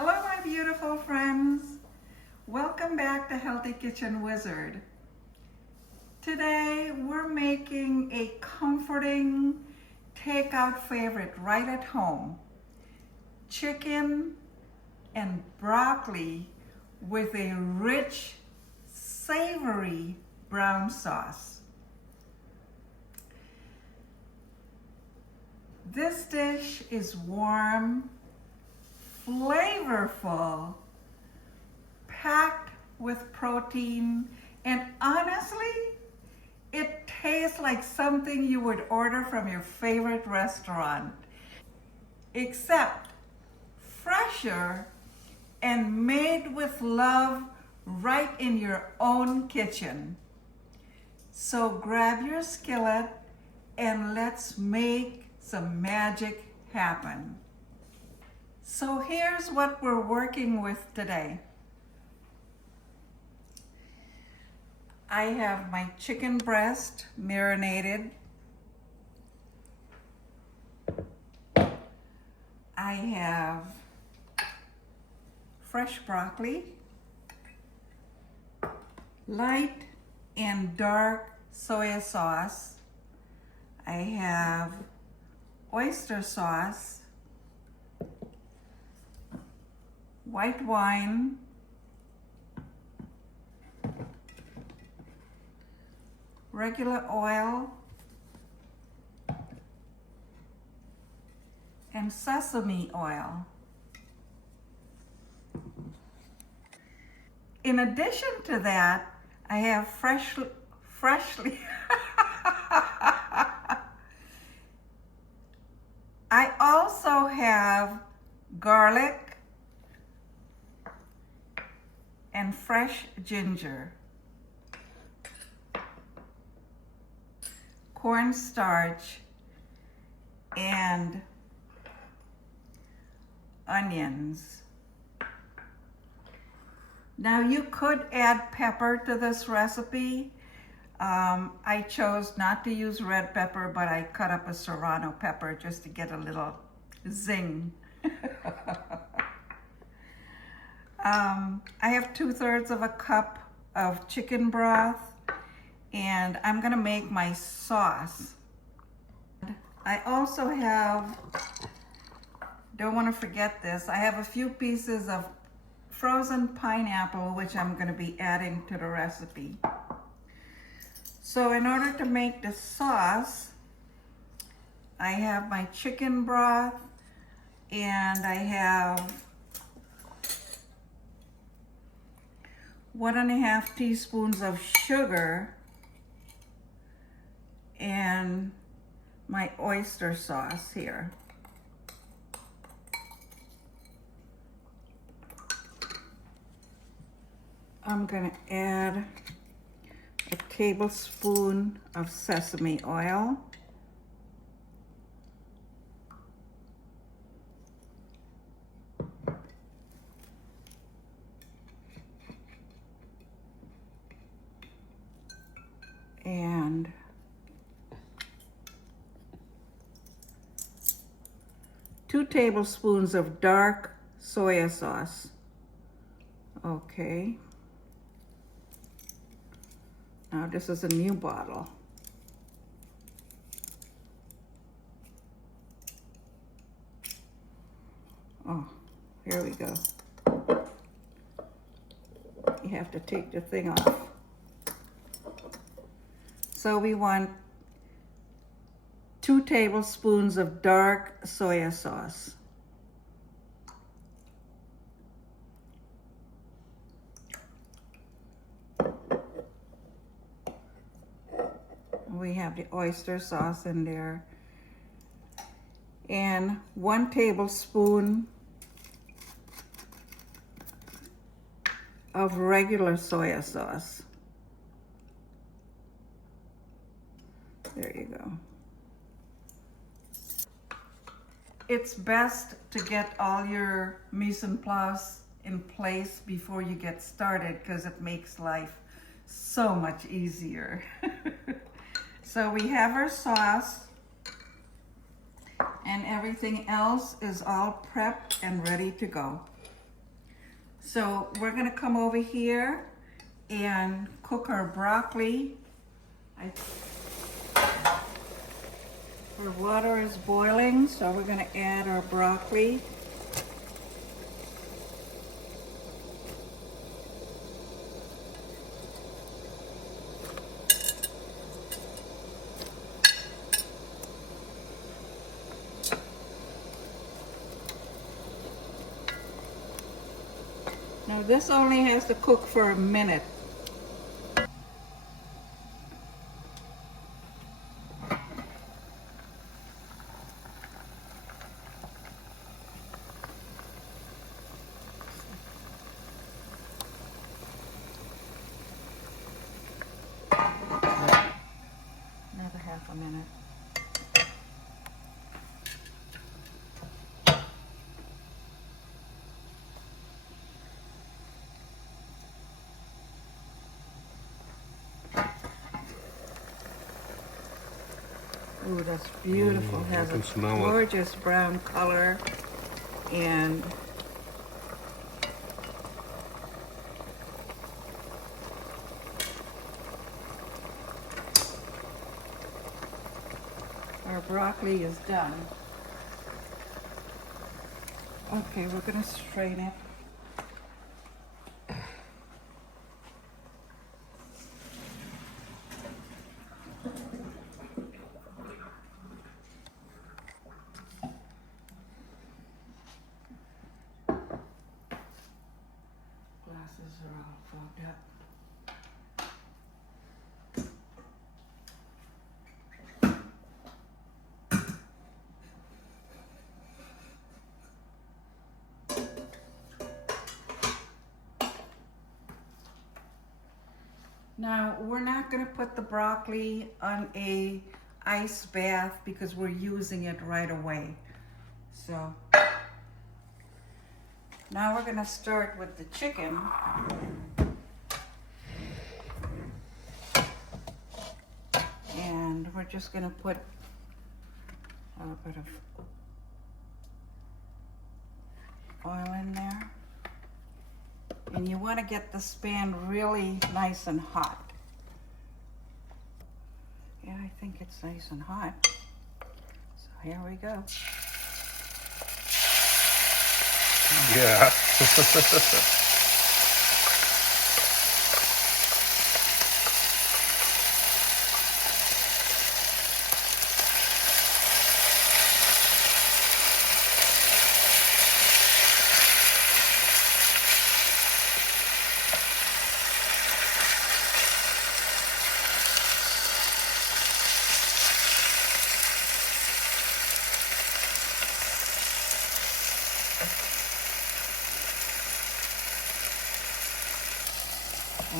Hello, my beautiful friends. Welcome back to Healthy Kitchen Wizard. Today, we're making a comforting takeout favorite right at home. Chicken and broccoli with a rich, savory brown sauce. This dish is warm, flavorful, packed with protein, and honestly, it tastes like something you would order from your favorite restaurant, except fresher and made with love right in your own kitchen. So grab your skillet and let's make some magic happen. So here's what we're working with today. I have my chicken breast marinated. I have fresh broccoli, light and dark soy sauce. I have oyster sauce, white wine, regular oil, and sesame oil. In addition to that, I have freshly I also have garlic and fresh ginger, cornstarch, and onions. Now you could add pepper to this recipe. I chose not to use red pepper, but I cut up a serrano pepper just to get a little zing. I have 2/3 of a cup of chicken broth, and I'm gonna make my sauce. I also have, don't want to forget this, I have a few pieces of frozen pineapple, which I'm gonna be adding to the recipe. So in order to make the sauce, I have my chicken broth, and I have 1.5 teaspoons of sugar and my oyster sauce here. I'm gonna add a tablespoon of sesame oil. And 2 tablespoons of dark soy sauce. Okay. Now this is a new bottle. Oh, here we go. You have to take the thing off. So we want 2 tablespoons of dark soy sauce. We have the oyster sauce in there. And 1 tablespoon of regular soy sauce. There you go. It's best to get all your mise en place in place before you get started, because it makes life so much easier. So we have our sauce, and everything else is all prepped and ready to go. So we're gonna come over here and cook our broccoli. Our water is boiling, so we're gonna add our broccoli. Now this only has to cook for a minute. Another half a minute. Ooh, that's beautiful. Has a gorgeous brown color, and our broccoli is done. Okay, we're gonna strain it. Glasses are all fogged up. Now, we're not gonna put the broccoli on a ice bath because we're using it right away. So, now we're gonna start with the chicken. And we're just gonna put a little bit of oil in there. And you want to get the pan really nice and hot. Yeah, I think it's nice and hot. So here we go. Yeah.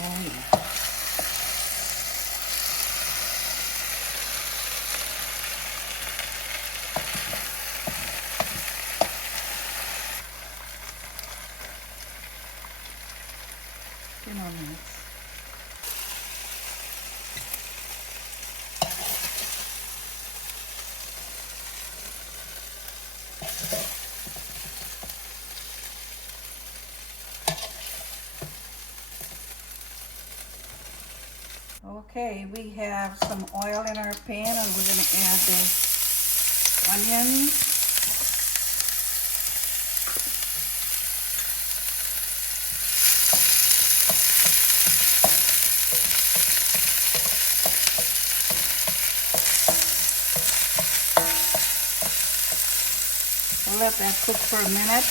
Oh, yeah. Few more minutes. Okay, we have some oil in our pan and we're going to add the onions. We'll let that cook for a minute.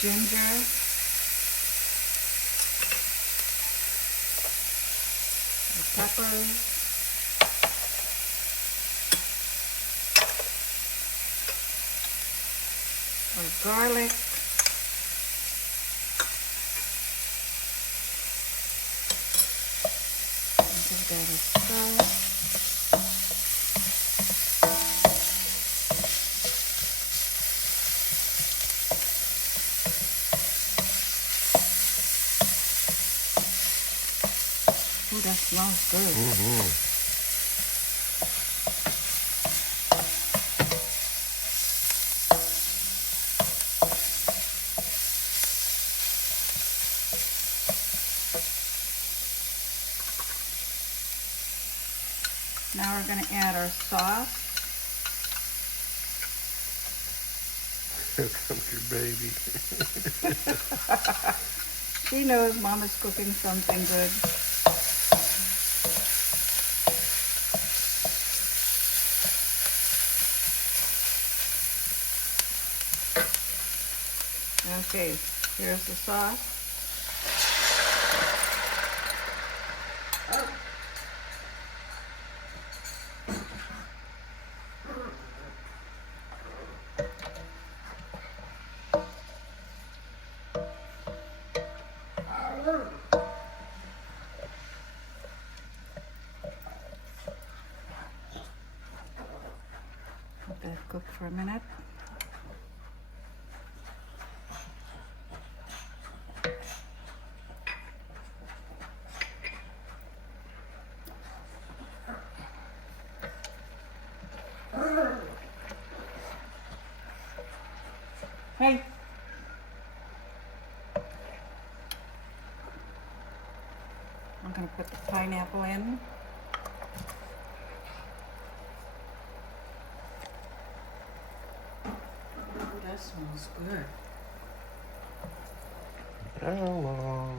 Ginger, the peppers, our garlic, and give that a stir. Ooh, that smells good. Now we're gonna add our sauce. Here comes your baby. She knows Mama's cooking something good. Okay, here's the sauce. Let that cook for a minute. Hey. I'm gonna put the pineapple in. Oh, that smells good. Hello.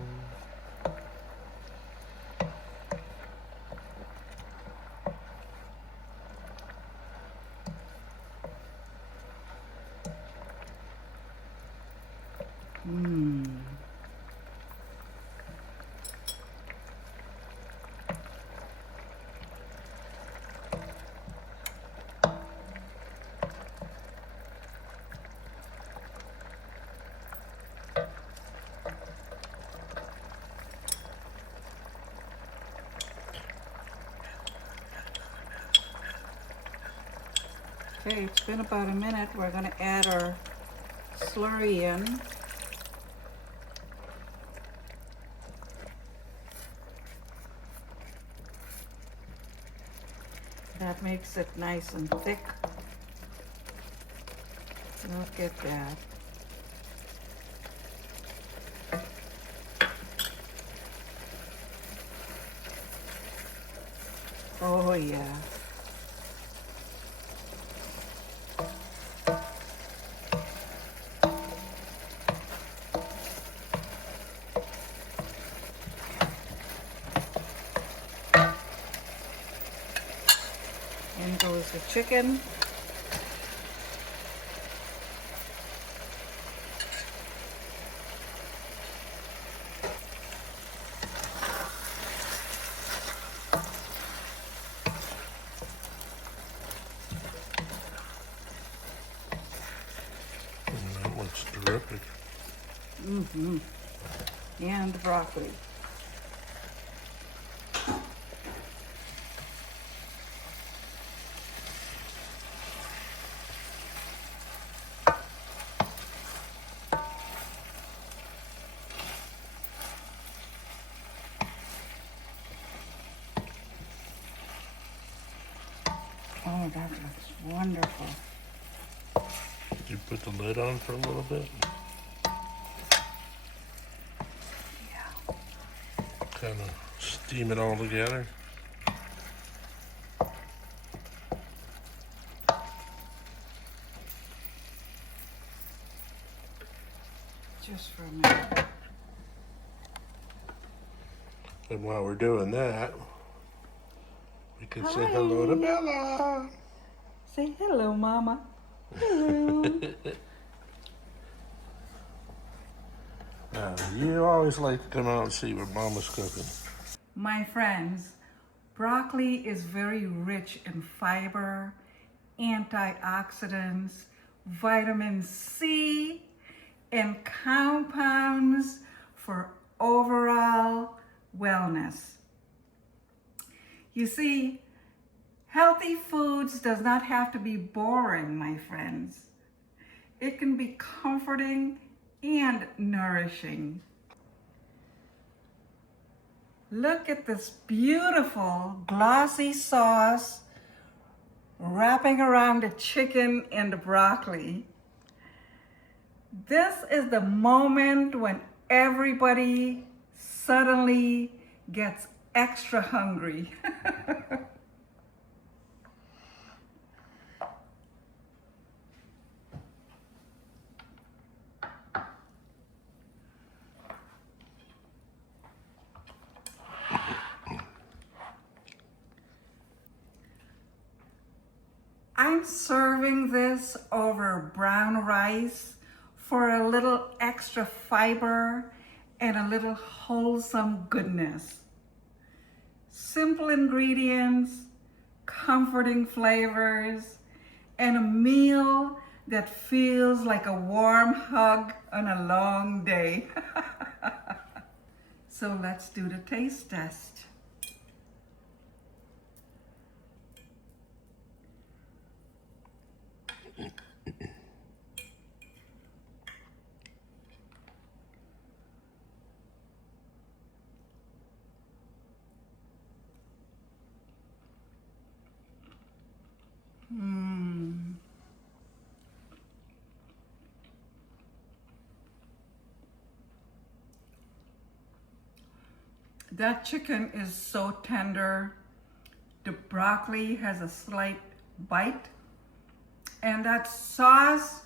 Mmm. Okay, it's been about a minute. We're gonna add our slurry in. That makes it nice and thick. Look at that. Oh yeah. In goes the chicken. That looks terrific. Mm-hmm. And broccoli. Oh, that looks wonderful. Did you put the lid on for a little bit? Yeah. Kind of steam it all together. Just for a minute. And while we're doing that, we can say Hi. hello to Bella. Say hello, Mama. Hello. You always like to come out and see what Mama's cooking. My friends, broccoli is very rich in fiber, antioxidants, vitamin C, and compounds for overall wellness. You see, healthy foods does not have to be boring, my friends. It can be comforting and nourishing. Look at this beautiful glossy sauce wrapping around the chicken and the broccoli. This is the moment when everybody suddenly gets extra hungry. I'm serving this over brown rice for a little extra fiber and a little wholesome goodness. Simple ingredients, comforting flavors, and a meal that feels like a warm hug on a long day. So let's do the taste test. That chicken is so tender. The broccoli has a slight bite. And that sauce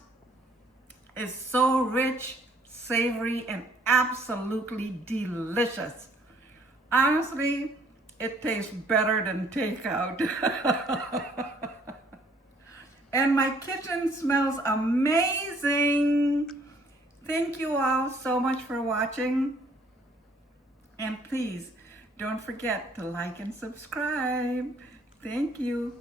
is so rich, savory, and absolutely delicious. Honestly, it tastes better than takeout. And my kitchen smells amazing. Thank you all so much for watching. And please don't forget to like and subscribe. Thank you.